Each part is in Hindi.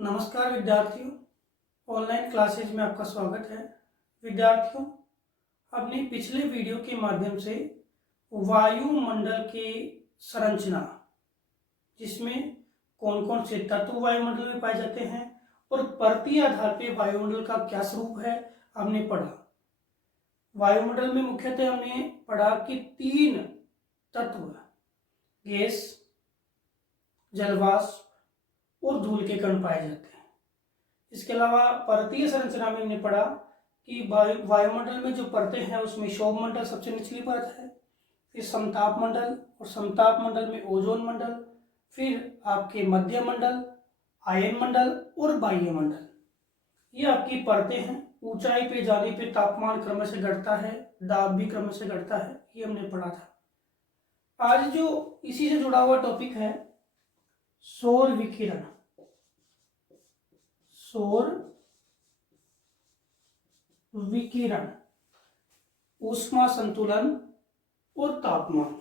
नमस्कार विद्यार्थियों, ऑनलाइन क्लासेज में आपका स्वागत है। विद्यार्थियों, अपने पिछले वीडियो के माध्यम से वायुमंडल के संरचना, जिसमें कौन कौन से तत्व वायुमंडल में पाए जाते हैं और परतीय आधार पर वायुमंडल का क्या स्वरूप है, हमने पढ़ा। वायुमंडल में मुख्यतः हमने पढ़ा कि 3 तत्व, गैस, जलवाष्प और धूल के कण पाए जाते हैं। इसके अलावा परतीय संरचना में हमने पढ़ा कि वायुमंडल में जो परतें हैं उसमें क्षोभ मंडल सबसे निचली परत है, फिर समताप मंडल और समताप मंडल में ओजोन मंडल, फिर आपके मध्य मंडल, आयन मंडल और बाह्य मंडल। ये आपकी परतें हैं। ऊंचाई पे जाने पे तापमान क्रम से घटता है, दाब भी क्रम से घटता है, ये हमने पढ़ा था। आज जो इसी से जुड़ा हुआ टॉपिक है सौर विकिरण, सौर विकिरण, ऊष्मा संतुलन और तापमान।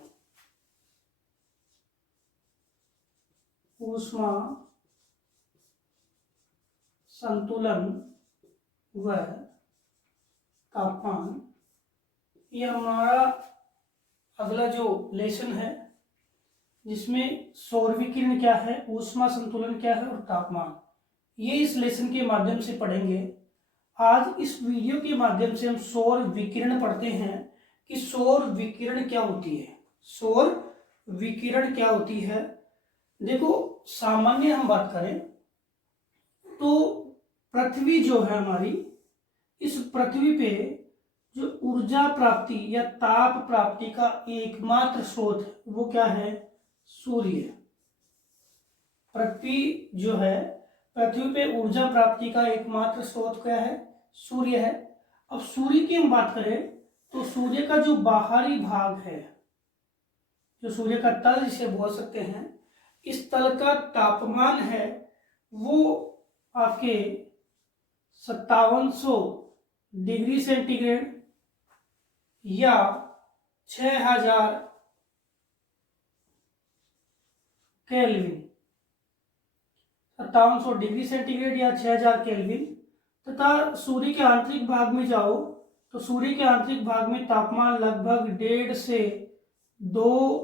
ऊष्मा संतुलन व तापमान, ये हमारा अगला जो लेसन है, जिसमें सौर विकिरण क्या है, ऊष्मा संतुलन क्या है और तापमान, ये इस लेसन के माध्यम से पढ़ेंगे। आज इस वीडियो के माध्यम से हम सौर विकिरण पढ़ते हैं कि सौर विकिरण क्या होती है। सौर विकिरण क्या होती है? देखो, सामान्य हम बात करें तो पृथ्वी जो है हमारी, इस पृथ्वी पे जो ऊर्जा प्राप्ति या ताप प्राप्ति का एकमात्र स्रोत वो क्या है? सूर्य। पृथ्वी जो है, पृथ्वी पे ऊर्जा प्राप्ति का एकमात्र स्रोत क्या है? सूर्य है। अब सूर्य की हम बात करें तो सूर्य का जो बाहरी भाग है, जो सूर्य का तल जिसे बोल सकते हैं, इस तल का तापमान है वो आपके 5700 डिग्री सेंटीग्रेड या 6000 केल्विन, 5700 डिग्री सेंटीग्रेड या 6000 केल्विन। तथा सूर्य के आंतरिक भाग में जाओ तो सूर्य के आंतरिक भाग में तापमान लगभग 1.5 से 2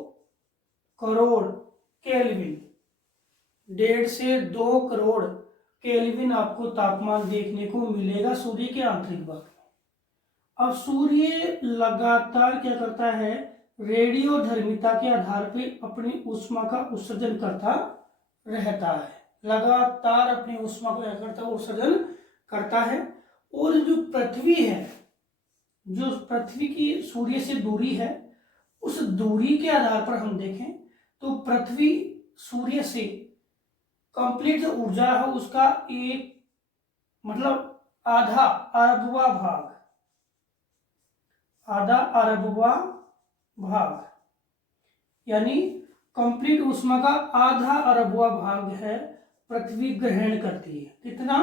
करोड़ केल्विन, 1.5 से 2 करोड़ केल्विन आपको तापमान देखने को मिलेगा सूर्य के आंतरिक भाग में। अब सूर्य लगातार क्या करता है? रेडियोधर्मिता के आधार पर अपनी ऊष्मा का उत्सर्जन करता रहता है, लगातार अपनी ऊष्मा को क्या करता है? उत्सर्जन करता है। और जो पृथ्वी है, जो पृथ्वी की सूर्य से दूरी है, उस दूरी के आधार पर हम देखें तो पृथ्वी सूर्य से कंप्लीट जो ऊर्जा है उसका एक मतलब आधा अरबवा भाग, आधा अरबवा भाग, यानी कंप्लीट ऊष्मा का आधा अरबवा भाग है पृथ्वी ग्रहण करती है। कितना?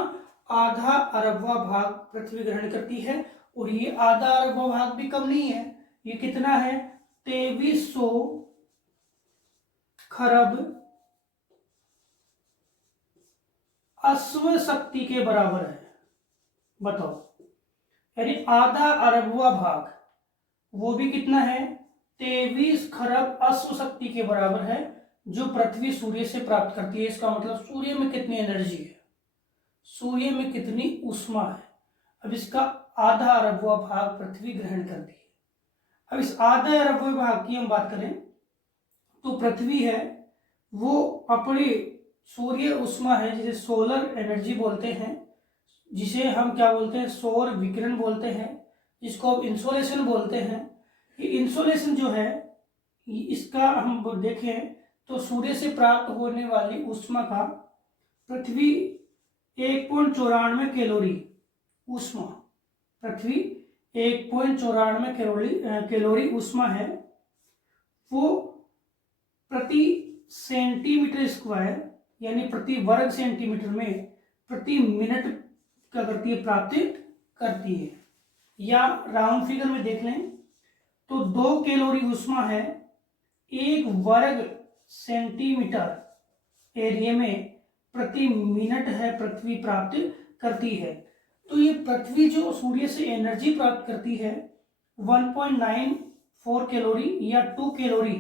आधा अरबवा भाग पृथ्वी ग्रहण करती है। और ये आधा अरबवा भाग भी कम नहीं है, ये कितना है? 2300 खरब अश्व शक्ति के बराबर है। बताओ, यानी आधा अरबवा भाग वो भी कितना है? 23 खरब अश्व शक्ति के बराबर है, जो पृथ्वी सूर्य से प्राप्त करती है। इसका मतलब सूर्य में कितनी एनर्जी है, सूर्य में कितनी ऊष्मा है। अब इसका आधा अरबवा भाग पृथ्वी ग्रहण करती है। अब इस आधा अरबवा भाग की हम बात करें तो पृथ्वी है वो अपनी सूर्य ऊष्मा है, जिसे सोलर एनर्जी बोलते हैं, जिसे हम क्या बोलते हैं? सौर विकिरण बोलते हैं, जिसको अब इंसोलेशन बोलते हैं। ये इंसोलेशन जो है, इसका हम देखें तो सूर्य से प्राप्त होने वाली ऊष्मा का पृथ्वी 1.94 कैलोरी ऊष्मा, पृथ्वी 1.94 कैलोरी ऊष्मा है, वो प्रति सेंटीमीटर स्क्वायर यानी प्रति वर्ग सेंटीमीटर में प्रति मिनट क्या करती है? प्राप्त करती है। या राउंड फिगर में देख लें तो 2 कैलोरी ऊष्मा है 1 वर्ग सेंटीमीटर एरिया में प्रति मिनट है पृथ्वी प्राप्त करती है। तो ये पृथ्वी जो सूर्य से एनर्जी प्राप्त करती है 1.94 कैलोरी या 2 कैलोरी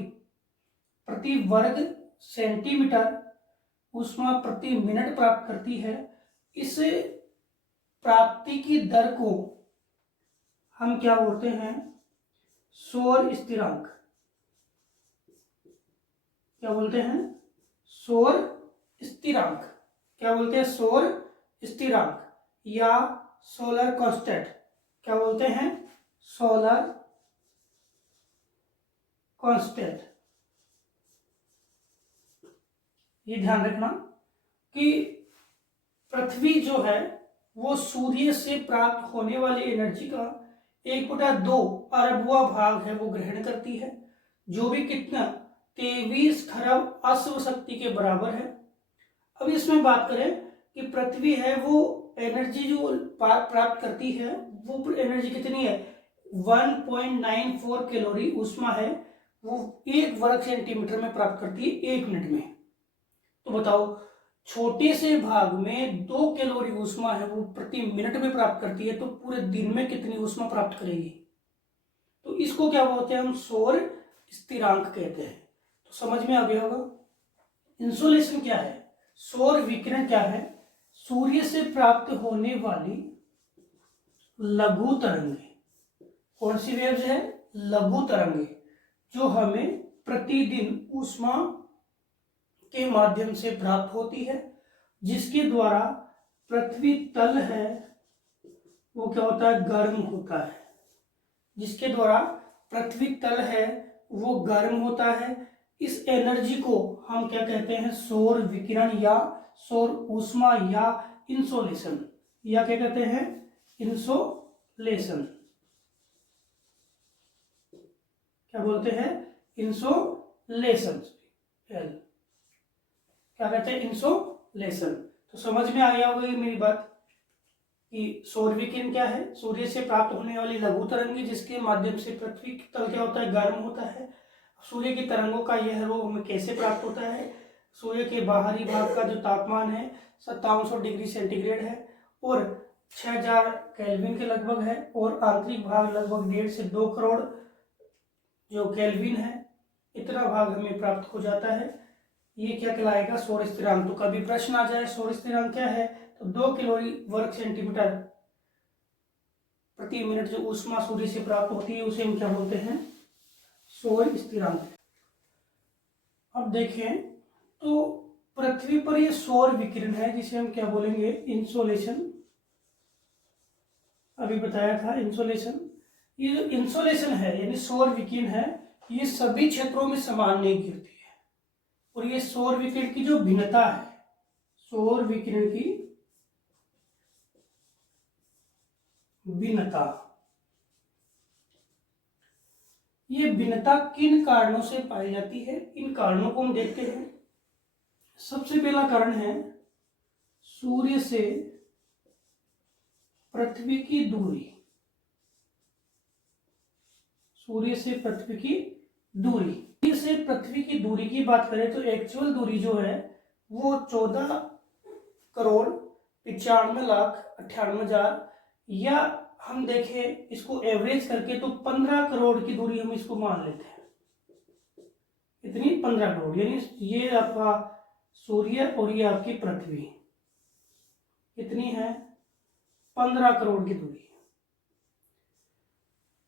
प्रति वर्ग सेंटीमीटर ऊष्मा प्रति मिनट प्राप्त करती है। इस प्राप्ति की दर को हम क्या बोलते हैं? सौर स्थिरांक। क्या बोलते हैं? सौर स्थिरांक। क्या बोलते हैं? सौर स्थिरांक या सोलर कांस्टेंट। क्या बोलते हैं? Solar constant. ये ध्यान रखना कि पृथ्वी जो है वो सूर्य से प्राप्त होने वाली एनर्जी का 1/2 अरबवा भाग है वो ग्रहण करती है, जो भी कितना 23 खरब अश्व शक्ति के बराबर है। अब इसमें बात करें कि पृथ्वी है वो एनर्जी जो प्राप्त करती है वो एनर्जी कितनी है? 1.94 कैलोरी ऊष्मा है वो 1 वर्ग सेंटीमीटर में प्राप्त करती है 1 मिनट में। तो बताओ छोटे से भाग में 2 कैलोरी ऊष्मा है वो प्रति मिनट में प्राप्त करती है, तो पूरे दिन में कितनी ऊष्मा प्राप्त करेगी? तो इसको क्या बोलते हैं? हम सौर स्थिरांक कहते हैं। तो समझ में आ गया होगा। इंसोलेशन क्या है? सौर विकिरण क्या है? सूर्य से प्राप्त होने वाली लघु तरंगे। कौन सी वेव्स है? लघु तरंगे, जो हमें प्रतिदिन ऊष्मा के माध्यम से प्राप्त होती है, जिसके द्वारा पृथ्वी तल है वो क्या होता है? गर्म होता है। जिसके द्वारा पृथ्वी तल है वो गर्म होता है। इस एनर्जी को हम क्या कहते हैं? सौर विकिरण या सौर ऊष्मा या इंसोलेशन, या क्या कहते हैं? इंसोलेशन। क्या बोलते हैं? इंसोलेशन। क्या कहते हैं? इंसोलेशन। तो समझ में आ गया होगा ये मेरी बात कि सौर विकिरण क्या है? सूर्य से प्राप्त होने वाली लघु तरंगे जिसके माध्यम से पृथ्वी तल क्या होता है? गर्म होता है। सूर्य की तरंगों का यह रूप हमें कैसे प्राप्त होता है? सूर्य के बाहरी भाग का जो तापमान है 5700 डिग्री सेंटीग्रेड है और 6000 केल्विन के लगभग है, और आंतरिक भाग लगभग 1.5 से 2 करोड़ जो केल्विन है, इतना भाग हमें प्राप्त हो जाता है। ये क्या कहलाएगा? सौर स्थिरांक। तो कभी प्रश्न आ जाए सौर स्थिरांक क्या है, तो 2 कैलोरी वर्ग सेंटीमीटर प्रति मिनट जो ऊष्मा सूर्य से प्राप्त होती है उसे हम क्या बोलते हैं? सौर स्थिरांक। अब देखें तो पृथ्वी पर ये सौर विकिरण है जिसे हम क्या बोलेंगे? इंसोलेशन। अभी बताया था इंसोलेशन। ये जो इंसोलेशन है यानी सौर विकिरण है, ये सभी क्षेत्रों में समान नहीं गिरती है। और ये सौर विकिरण की जो भिन्नता है, सौर विकिरण की भिन्नता, ये भिन्नता किन कारणों से पाई जाती है? इन कारणों को हम देखते हैं। सबसे पहला कारण है सूर्य से पृथ्वी की दूरी। सूर्य से पृथ्वी की दूरी। सूर्य से पृथ्वी की दूरी की बात करें तो एक्चुअल दूरी जो है वो 14,95,98,000, या हम देखें इसको एवरेज करके तो 15 करोड़ की दूरी हम इसको मान लेते हैं। इतनी 15 करोड़, यानी ये आपका सूर्य और ये आपकी पृथ्वी कितनी है? 15 करोड़ की दूरी।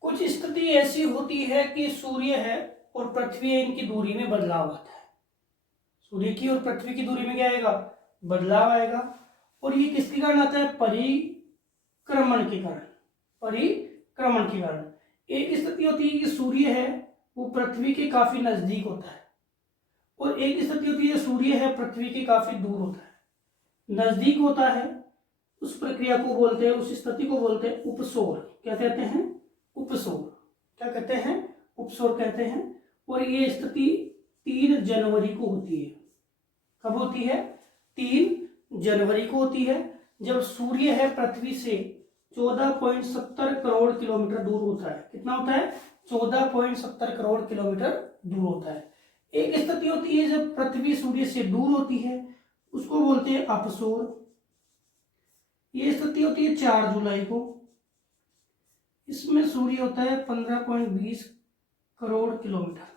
कुछ स्थिति ऐसी होती है कि सूर्य है और पृथ्वी है, इनकी दूरी में बदलाव आता है। सूर्य की और पृथ्वी की दूरी में क्या आएगा? बदलाव आएगा। और ये किसके कारण आता है? परिक्रमण के कारण। परिक्रमण के कारण एक स्थिति होती है कि सूर्य है वो पृथ्वी के काफी नजदीक होता है, और एक स्थिति होती है सूर्य है पृथ्वी के काफी दूर होता है। नजदीक होता है उस प्रक्रिया को बोलते हैं, उस स्थिति को बोलते हैं उपसौर। क्या कहते हैं? उपसौर। क्या कहते हैं? उपसौर कहते हैं। और ये स्थिति 3 जनवरी को होती है। कब होती है? 3 जनवरी को होती है, जब सूर्य है पृथ्वी से 14.70 करोड़ किलोमीटर दूर होता है। कितना होता है? 14.70 करोड़ किलोमीटर दूर होता है। एक स्थिति होती है जब पृथ्वी सूर्य से दूर होती है, उसको बोलते हैं अपसौर। ये स्थिति होती है 4 जुलाई को। इसमें सूर्य होता है 15.20 करोड़ किलोमीटर।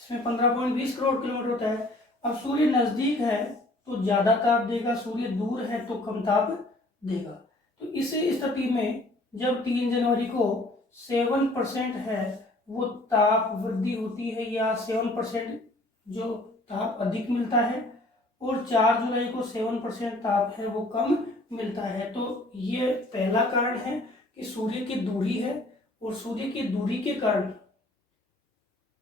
इसमें 15.20 करोड़ किलोमीटर होता है। अब सूर्य नजदीक है तो ज्यादा ताप देगा, सूर्य दूर है तो कम ताप देगा। तो इस स्थिति में जब 3 जनवरी को 7% है वो ताप वृद्धि होती है, या 7% जो ताप अधिक मिलता है, और 4 जुलाई को 7% ताप है वो कम मिलता है। तो ये पहला कारण है कि सूर्य की दूरी है, और सूर्य की दूरी के कारण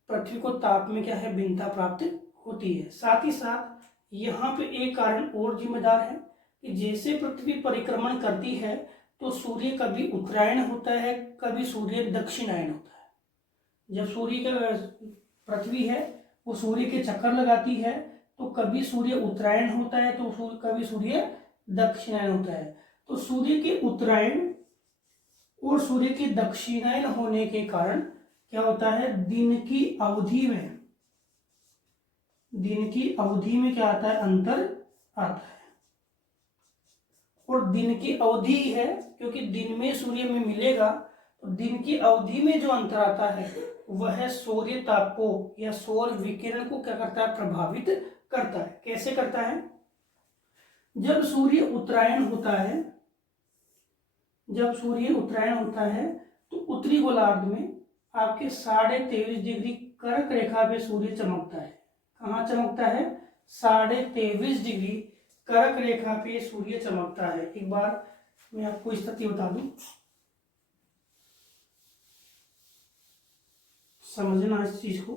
पृथ्वी को ताप में क्या है, भिन्नता प्राप्त होती है। साथ ही साथ यहाँ पे एक कारण और जिम्मेदार है कि जैसे पृथ्वी परिक्रमण करती है तो सूर्य कभी उत्तरायण होता है, कभी सूर्य दक्षिणायन होता है। जब सूर्य का पृथ्वी है वो सूर्य के चक्कर लगाती है तो कभी सूर्य उत्तरायण होता है तो कभी सूर्य दक्षिणायन होता है। तो सूर्य के उत्तरायण और सूर्य के दक्षिणायन होने के कारण क्या होता है, दिन की अवधि में क्या आता है, अंतर आता है। और दिन की अवधि है क्योंकि दिन में सूर्य में मिलेगा, तो दिन की अवधि में जो अंतर आता है वह सूर्य ताप को या सौर विकिरण को क्या करता है, प्रभावित करता है। कैसे करता है, जब सूर्य उत्तरायण होता है तो उत्तरी गोलार्ध में आपके 23.5 डिग्री कर्क रेखा पे सूर्य चमकता है। कहाँ चमकता है, 23.5 डिग्री कर्क रेखा पे सूर्य चमकता है। एक बार मैं आपको स्थिति बता दूं, समझना इस चीज को,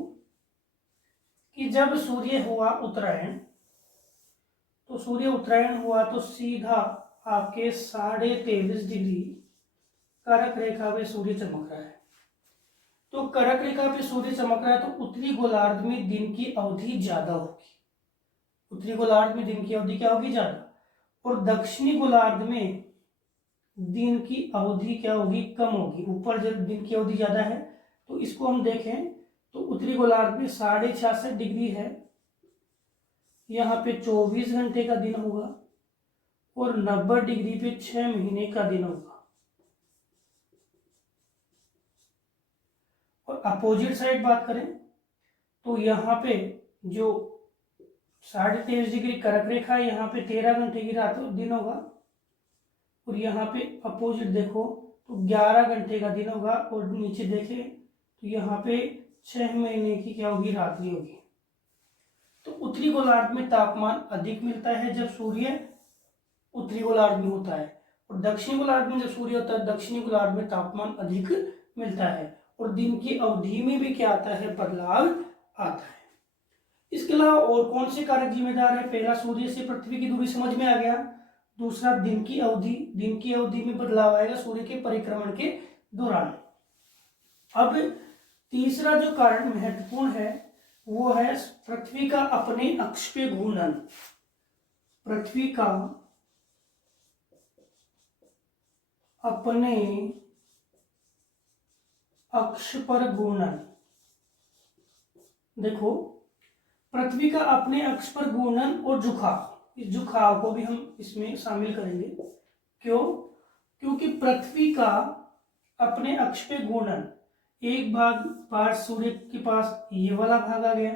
कि जब सूर्य हुआ उत्तरायण तो सीधा आपके 23.5 डिग्री कर्क रेखा पे सूर्य चमक रहा है। तो कर्क रेखा पे सूर्य चमक रहा है तो उत्तरी गोलार्ध में दिन की अवधि ज्यादा होगी। उत्तरी गोलार्ध में दिन की अवधि क्या होगी, ज्यादा। और दक्षिणी गोलार्ध में दिन की अवधि क्या होगी, कम होगी। ऊपर जब दिन की अवधि ज्यादा है तो इसको हम देखें तो उत्तरी गोलार्ध में 66.5 डिग्री है, यहाँ पे 24 घंटे का दिन होगा, और 90 डिग्री पे 6 महीने का दिन होगा। और अपोजिट साइड बात करें तो यहाँ पे जो 23.5 डिग्री कर्क रेखा है, यहाँ पे 13 घंटे की रात दिन होगा, और यहाँ पे अपोजिट देखो तो 11 घंटे का दिन होगा, और नीचे देखें तो यहाँ पे 6 महीने की क्या होगी, रात्रि होगी। तो उत्तरी गोलार्ध में तापमान अधिक मिलता है जब सूर्य उत्तरी गोलार्ध में होता है, और दक्षिणी गोलार्ध में जब सूर्य होता है दक्षिणी गोलार्ध में तापमान अधिक मिलता है, और दिन की अवधि में भी क्या आता है, बदलाव आता है। इसके अलावा और कौन से कारक जिम्मेदार है, पहला सूर्य से पृथ्वी की दूरी समझ में आ गया, दूसरा दिन की अवधि में बदलाव आएगा सूर्य के परिक्रमण के दौरान। अब तीसरा जो कारण महत्वपूर्ण है वो है पृथ्वी का अपने अक्ष पे घूर्णन। पृथ्वी का अपने अक्ष पर घूर्णन। देखो, पृथ्वी का अपने अक्ष पर घूर्णन और झुकाव, इस झुकाव को भी हम इसमें शामिल करेंगे। क्यों? क्योंकि पृथ्वी का अपने अक्ष पे घूर्णन, एक बार सूर्य के पास ये वाला भाग आ गया,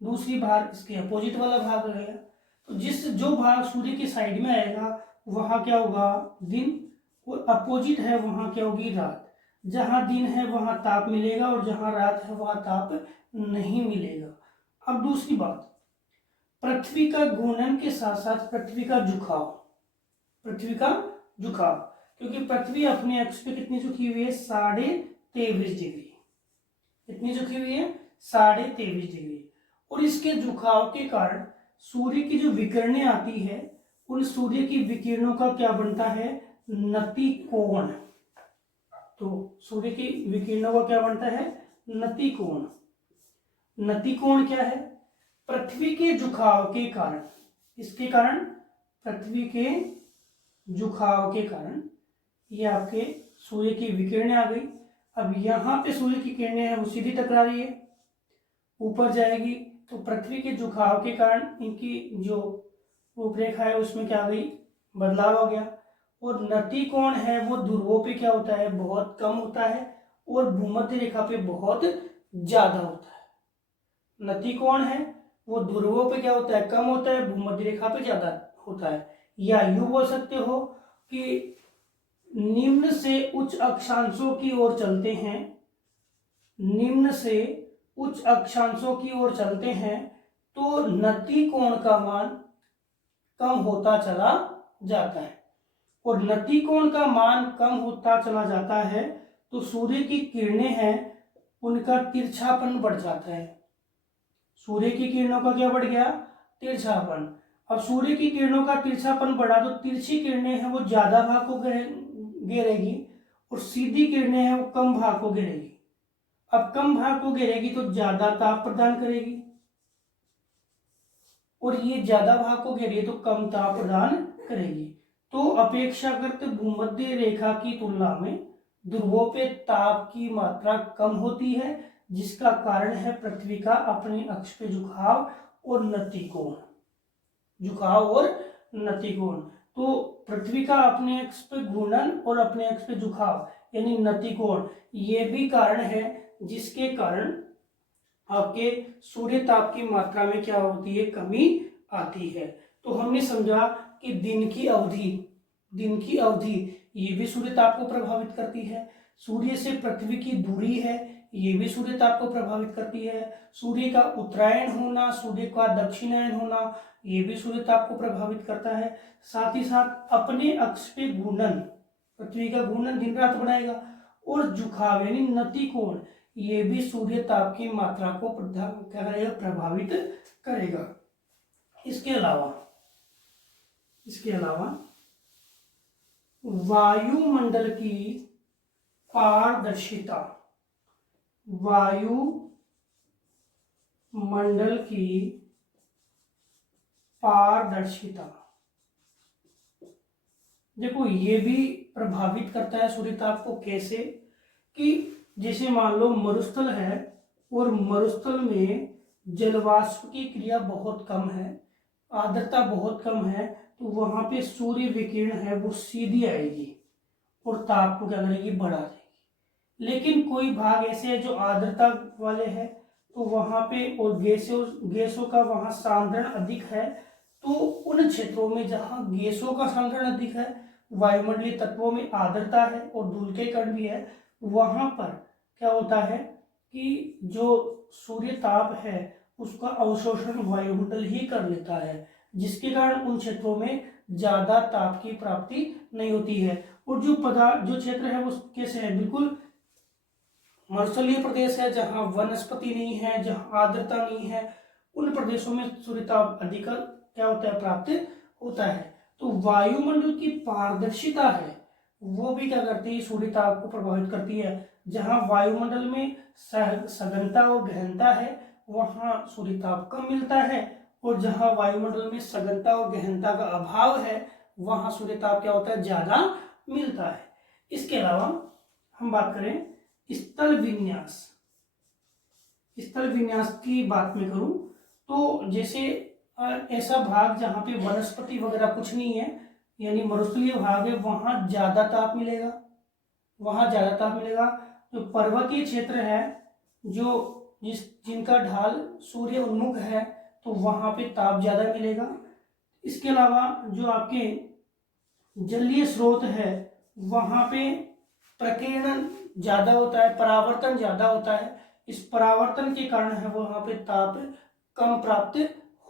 दूसरी बार इसके अपोजिट वाला भाग आ गया, तो जो भाग सूर्य की साइड में आएगा वहां क्या होगा, दिन, और अपोजिट है वहां क्या होगी, रात। जहां दिन है वहां ताप मिलेगा, और जहां रात है वहां ताप नहीं मिलेगा। अब दूसरी बात, पृथ्वी का घूर्णन के साथ साथ पृथ्वी का झुकाव, क्योंकि पृथ्वी अपने अक्ष पे कितनी झुकी हुई है, 23.5 डिग्री। कितनी झुकी हुई है, 23.5 डिग्री। और इसके झुकाव के कारण सूर्य की जो विकिरणें आती है, उन सूर्य की विकिरणों का क्या बनता है, नतिकोण। तो सूर्य की विकिरणों का क्या बनता है, नतिकोण। नतिकोण क्या है, पृथ्वी के झुकाव के कारण, इसके कारण, पृथ्वी के झुकाव के कारण ये आपके सूर्य की विकिरणें आ गई। अब यहाँ पे सूर्य की किरणें हैं वो सीधी टकरा रही है, ऊपर जाएगी, तो पृथ्वी के झुकाव के कारण इनकी जो रूपरेखा है उसमें क्या गई, बदलाव हो गया। और नति कोण है वो ध्रुवों पे क्या होता है, बहुत कम होता है, और भूमध्य रेखा पे बहुत ज्यादा होता है। नति कोण है वो ध्रुवों पे क्या होता है, कम होता है, भूमध्य रेखा पे ज्यादा होता है। या यूं बोल सकते हो कि निम्न से उच्च अक्षांशों की ओर चलते हैं, निम्न से उच्च अक्षांशों की ओर चलते हैं तो नति कोण का मान कम होता चला जाता है। और नति कोण का मान कम होता चला जाता है तो सूर्य की किरणें हैं उनका तिरछापन बढ़ जाता है। सूर्य की किरणों का क्या बढ़ गया, तिरछापन। अब सूर्य की किरणों का तिरछापन बढ़ा तो तिरछी किरणें हैं वो ज्यादा भाग को घेरेगी और सीधी किरणें हैं वो कम भाग को घेरेगी। अब कम भाग को घेरेगी तो ज्यादा ताप प्रदान करेगी, और ये ज्यादा भाग को घेरेगी तो कम ताप प्रदान करेगी। तो अपेक्षाकृत भूमध्य रेखा की तुलना में ध्रुवों पे ताप की मात्रा कम होती है, जिसका कारण है पृथ्वी का अपने अक्ष पे झुकाव और नति कोण, झुकाव और नति कोण। तो पृथ्वी का अपने अक्ष पे घूर्णन और अपने अक्ष पे झुकाव यानी नति कोण, ये भी कारण है जिसके कारण आपके सूर्य ताप की मात्रा में क्या होती है, कमी आती है। तो हमने समझा कि दिन की अवधि ये भी सूर्य ताप को प्रभावित करती है। सूर्य से पृथ्वी की दूरी है, ये भी सूर्य ताप को प्रभावित करती है। सूर्य का उत्तरायण होना, सूर्य का दक्षिणायन होना, ये भी सूर्य ताप को प्रभावित करता है। साथ ही साथ अपने अक्ष पे घूर्णन, पृथ्वी का घूर्णन दिन रात बढ़ाएगा, और झुकाव यानी नति कोण, ये भी सूर्य ताप की मात्रा को प्रभावित करेगा। इसके अलावा वायुमंडल की पारदर्शिता, वायुमंडल की पारदर्शिता, देखो ये भी प्रभावित करता है सूर्य ताप को। कैसे कि जैसे मान लो मरुस्थल है और मरुस्थल में जलवाष्प की क्रिया बहुत कम है, आर्द्रता बहुत कम है, तो वहां पे सूर्य विकिरण है वो सीधी आएगी और ताप को क्या करेगी, बढ़ा देगी। लेकिन कोई भाग ऐसे है जो आर्द्रता वाले हैं तो वहां पे, और गैसों का वहां सांद्रण अधिक है, तो उन क्षेत्रों में जहां गैसों का सांद्रण अधिक है, वायुमंडलीय तत्वों में आर्द्रता है और धूल के कण भी है, वहां पर क्या होता है कि जो सूर्य ताप है उसका अवशोषण वायुमंडल ही कर लेता है, जिसके कारण उन क्षेत्रों में ज्यादा ताप की प्राप्ति नहीं होती है। और जो क्षेत्र है वो कैसे है, बिल्कुल मरुस्थलीय प्रदेश है जहां वनस्पति नहीं है, जहां आर्द्रता नहीं है, उन प्रदेशों में सूर्य ताप अधिक क्या होता है, प्राप्त होता है। तो वायुमंडल की पारदर्शिता है वो भी क्या करती है, सूर्य ताप को प्रभावित करती है। जहां वायुमंडल में सघनता और गहनता है वहां सूर्य ताप कम मिलता है, और जहां वायुमंडल में सघनता और गहनता का अभाव है वहां सूर्य ताप क्या होता है, ज्यादा मिलता है। इसके अलावा हम बात करें स्थल विन्यास की बात में करूं तो जैसे ऐसा भाग जहां पे वनस्पति वगैरह कुछ नहीं है, यानी मरुस्थलीय भाग है, वहां ज्यादा ताप मिलेगा, जो पर्वतीय क्षेत्र है जिनका ढाल सूर्य उन्मुख है तो वहां पे ताप ज्यादा मिलेगा। इसके अलावा जो आपके जलीय स्रोत है वहां पे प्रकीर्णन ज्यादा होता है, परावर्तन ज्यादा होता है, इस परावर्तन के कारण है वहां पे ताप कम प्राप्त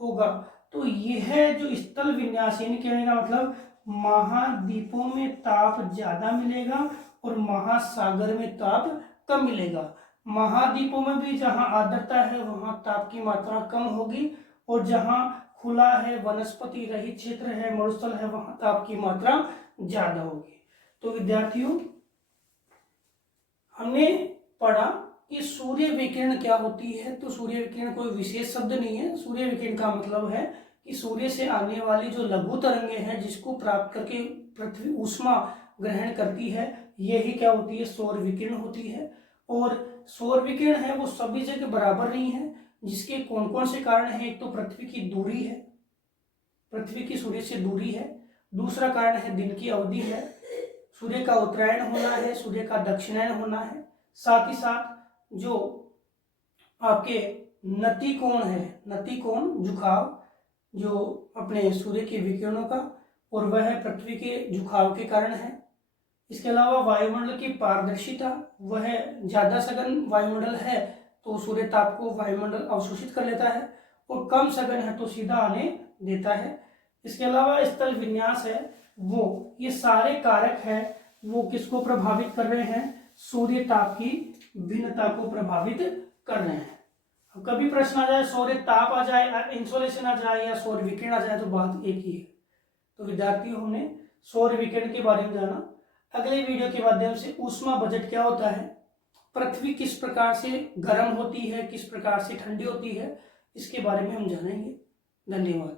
होगा। तो यह जो स्थल विन्यास यानी कहने का मतलब महाद्वीपों में ताप ज्यादा मिलेगा और महासागर में ताप कम मिलेगा। महाद्वीपों में भी जहां आर्द्रता है वहां ताप की मात्रा कम होगी, और जहां खुला है, वनस्पति रहित क्षेत्र है, मरुस्थल है, वहां ताप की मात्रा ज्यादा होगी। तो विद्यार्थियों हमने पढ़ा कि सूर्य विकिरण क्या होती है। तो सूर्य विकिरण कोई विशेष शब्द नहीं है, सूर्य विकिरण का मतलब है कि सूर्य से आने वाली जो लघु तरंगे हैं जिसको प्राप्त करके पृथ्वी ऊष्मा ग्रहण करती है, यही क्या होती है, सौर विकिरण होती है। और सौर विकिरण है वो सभी जगह बराबर नहीं है, जिसके कौन कौन से कारण हैं। एक तो पृथ्वी की दूरी है, पृथ्वी की सूर्य से दूरी है। दूसरा कारण है दिन की अवधि है, सूर्य का उत्तरायण होना है, सूर्य का दक्षिणायन होना है। साथ ही साथ जो आपके नति कोण है, नति कोण झुकाव जो अपने सूर्य के विकिरणों का, और वह पृथ्वी के झुकाव के कारण है। इसके अलावा वायुमंडल की पारदर्शिता, वह ज्यादा सघन वायुमंडल है तो सूर्य ताप को वायुमंडल अवशोषित कर लेता है, और कम सघन है तो सीधा आने देता है। इसके अलावा स्थल विन्यास है, वो ये सारे कारक है वो किसको प्रभावित कर रहे हैं, सूर्य ताप की भिन्नता को प्रभावित कर रहे हैं। अब कभी प्रश्न आ जाए सौर्य ताप आ जाए, इंसोलेशन आ जाए या सौर विकिरण आ जाए तो बात एक ही है। तो विद्यार्थियों हमने सौर विकिरण के बारे में जाना। अगले वीडियो के माध्यम से ऊष्मा बजट क्या होता है, पृथ्वी किस प्रकार से गर्म होती है, किस प्रकार से ठंडी होती है, इसके बारे में हम जानेंगे। धन्यवाद।